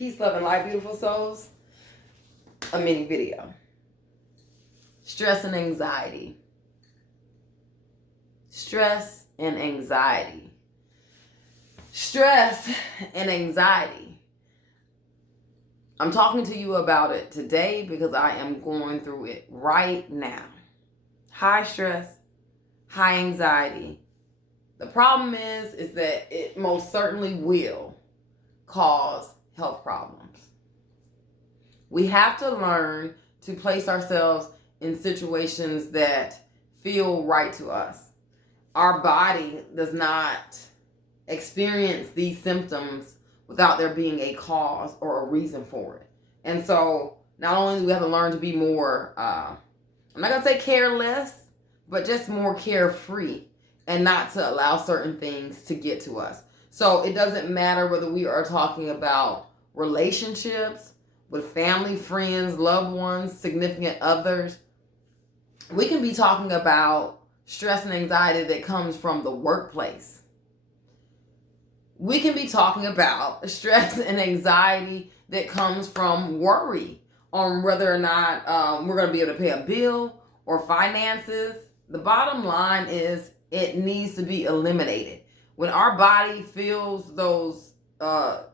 Peace, love, and light, beautiful souls. A mini video. Stress and anxiety. Stress and anxiety. Stress and anxiety. I'm talking to you about it today because I am going through it right now. High stress, high anxiety. The problem is that it most certainly will cause health problems. We have to learn to place ourselves in situations that feel right to us. Our body does not experience these symptoms without there being a cause or a reason for it. And so not only do we have to learn to be more, I'm not going to say careless, but just more carefree and not to allow certain things to get to us. So it doesn't matter whether we are talking about relationships with family, friends, loved ones, significant others. We can be talking about stress and anxiety that comes from the workplace. We can be talking about stress and anxiety that comes from worry on whether or not we're going to be able to pay a bill or finances. The bottom line is it needs to be eliminated. When our body feels those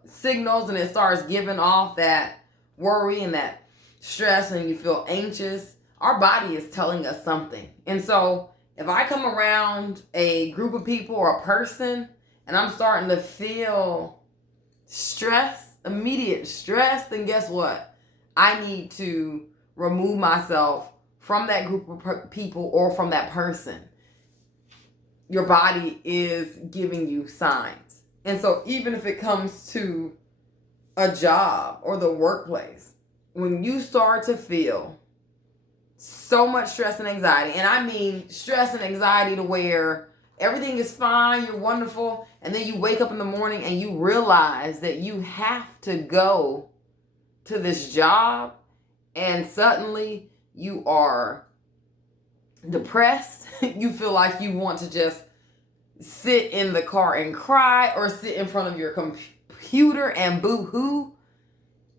signals and it starts giving off that worry and that stress and you feel anxious, our body is telling us something. And so if I come around a group of people or a person and I'm starting to feel stress, immediate stress, then guess what? I need to remove myself from that group of people or from that person. Your body is giving you signs. And so even if it comes to a job or the workplace, when you start to feel so much stress and anxiety, and I mean stress and anxiety to where everything is fine, you're wonderful, and then you wake up in the morning and you realize that you have to go to this job and suddenly you are depressed, you feel like you want to just sit in the car and cry or sit in front of your computer and boo-hoo,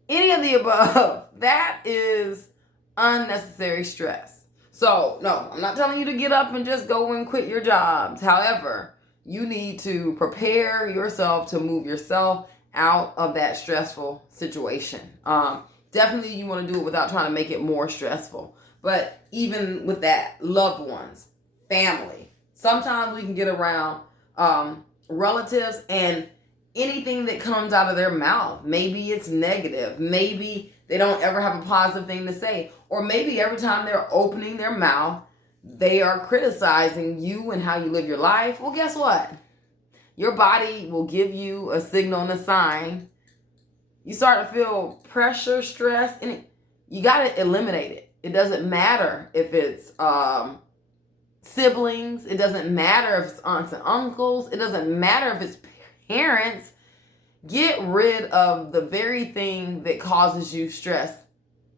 any of the above, that is unnecessary stress. So, no, I'm not telling you to get up and just go and quit your jobs. However, you need to prepare yourself to move yourself out of that stressful situation. Definitely you want to do it without trying to make it more stressful. But even with that, loved ones, family, sometimes we can get around relatives and anything that comes out of their mouth. Maybe it's negative. Maybe they don't ever have a positive thing to say. Or maybe every time they're opening their mouth, they are criticizing you and how you live your life. Well, guess what? Your body will give you a signal and a sign. You start to feel pressure, stress, and you got to eliminate it. It doesn't matter if it's siblings. It doesn't matter if it's aunts and uncles. It doesn't matter if it's parents. Get rid of the very thing that causes you stress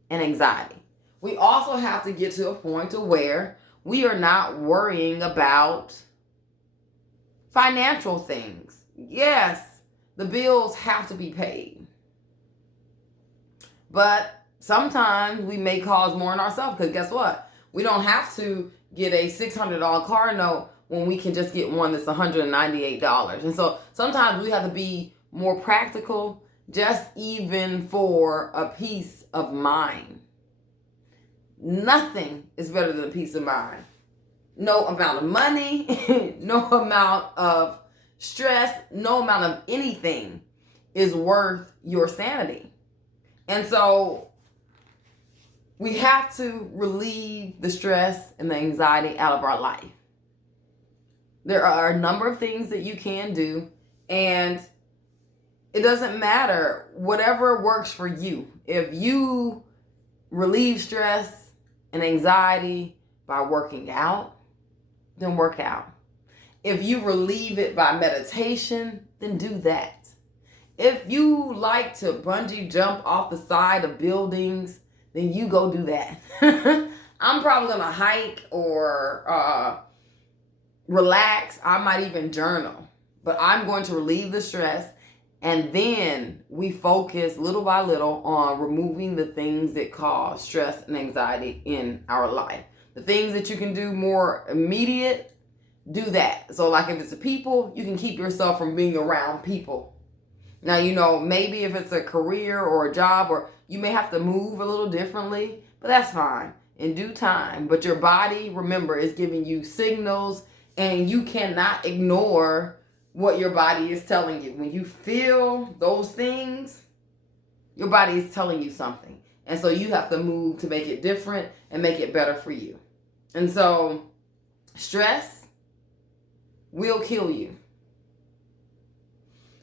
and anxiety. We also have to get to a point to where we are not worrying about financial things. Yes, the bills have to be paid. But sometimes we may cause more in ourselves because guess what? We don't have to get a $600 car note when we can just get one that's $198. And so sometimes we have to be more practical just even for a peace of mind. Nothing is better than a peace of mind. No amount of money, no amount of stress, no amount of anything is worth your sanity. And so we have to relieve the stress and the anxiety out of our life. There are a number of things that you can do, and it doesn't matter, whatever works for you. If you relieve stress and anxiety by working out, then work out. If you relieve it by meditation, then do that. If you like to bungee jump off the side of buildings, then you go do that. I'm probably going to hike or relax. I might even journal. But I'm going to relieve the stress And then we focus little by little on removing the things that cause stress and anxiety in our life. The things that you can do more immediate, do that. So like if it's a people, you can keep yourself from being around people. Now, maybe if it's a career or a job, or you may have to move a little differently, but that's fine in due time. But your body, remember, is giving you signals, and you cannot ignore what your body is telling you. When you feel those things, your body is telling you something. And so you have to move to make it different and make it better for you. And so stress will kill you.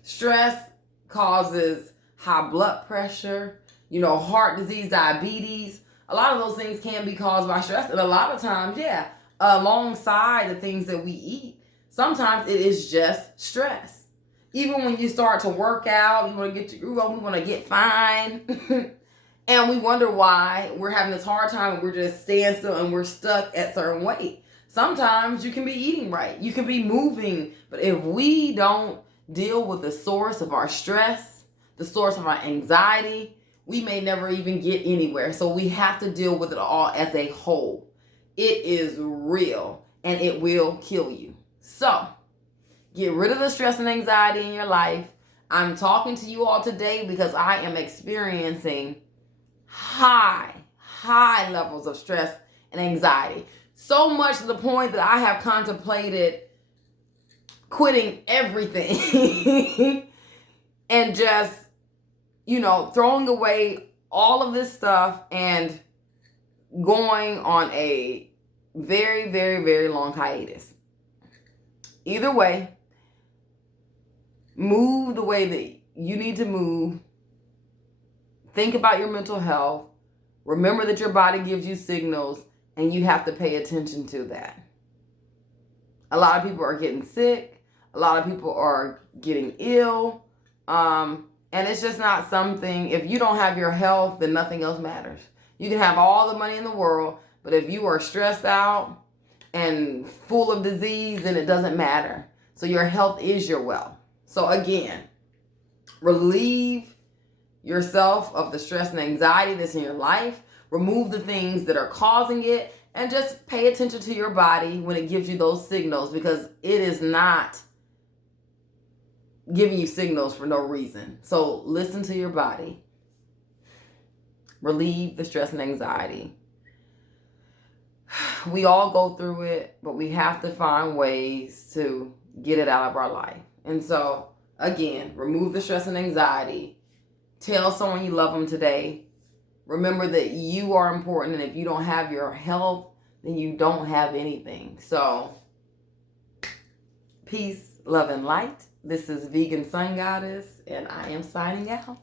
Stress causes high blood pressure, heart disease, diabetes. A lot of those things can be caused by stress. And a lot of times, alongside the things that we eat, sometimes it is just stress. Even when you start to work out, you want to get your groove on, we want to get fine. And we wonder why we're having this hard time and we're just staying still and we're stuck at certain weight. Sometimes you can be eating right. You can be moving. But if we don't deal with the source of our stress, the source of our anxiety, we may never even get anywhere. So we have to deal with it all as a whole. It is real and it will kill you. So get rid of the stress and anxiety in your life. I'm talking to you all today because I am experiencing high levels of stress and anxiety. So much to the point that I have contemplated quitting everything and just, throwing away all of this stuff and going on a very, very, very long hiatus. Either way, move the way that you need to move. Think about your mental health. Remember that your body gives you signals and you have to pay attention to that. A lot of people are getting sick. A lot of people are getting ill. And it's just not something, if you don't have your health, then nothing else matters. You can have all the money in the world, but if you are stressed out and full of disease, then it doesn't matter. So your health is your wealth. So again, relieve yourself of the stress and anxiety that's in your life. Remove the things that are causing it, and just pay attention to your body when it gives you those signals, because it is not giving you signals for no reason. So listen to your body. Relieve the stress and anxiety. We all go through it, but we have to find ways to get it out of our life. And so, again, remove the stress and anxiety. Tell someone you love them today. Remember that you are important, and if you don't have your health, then you don't have anything. So, peace, love, and light. This is Vegan Sun Goddess, and I am signing out.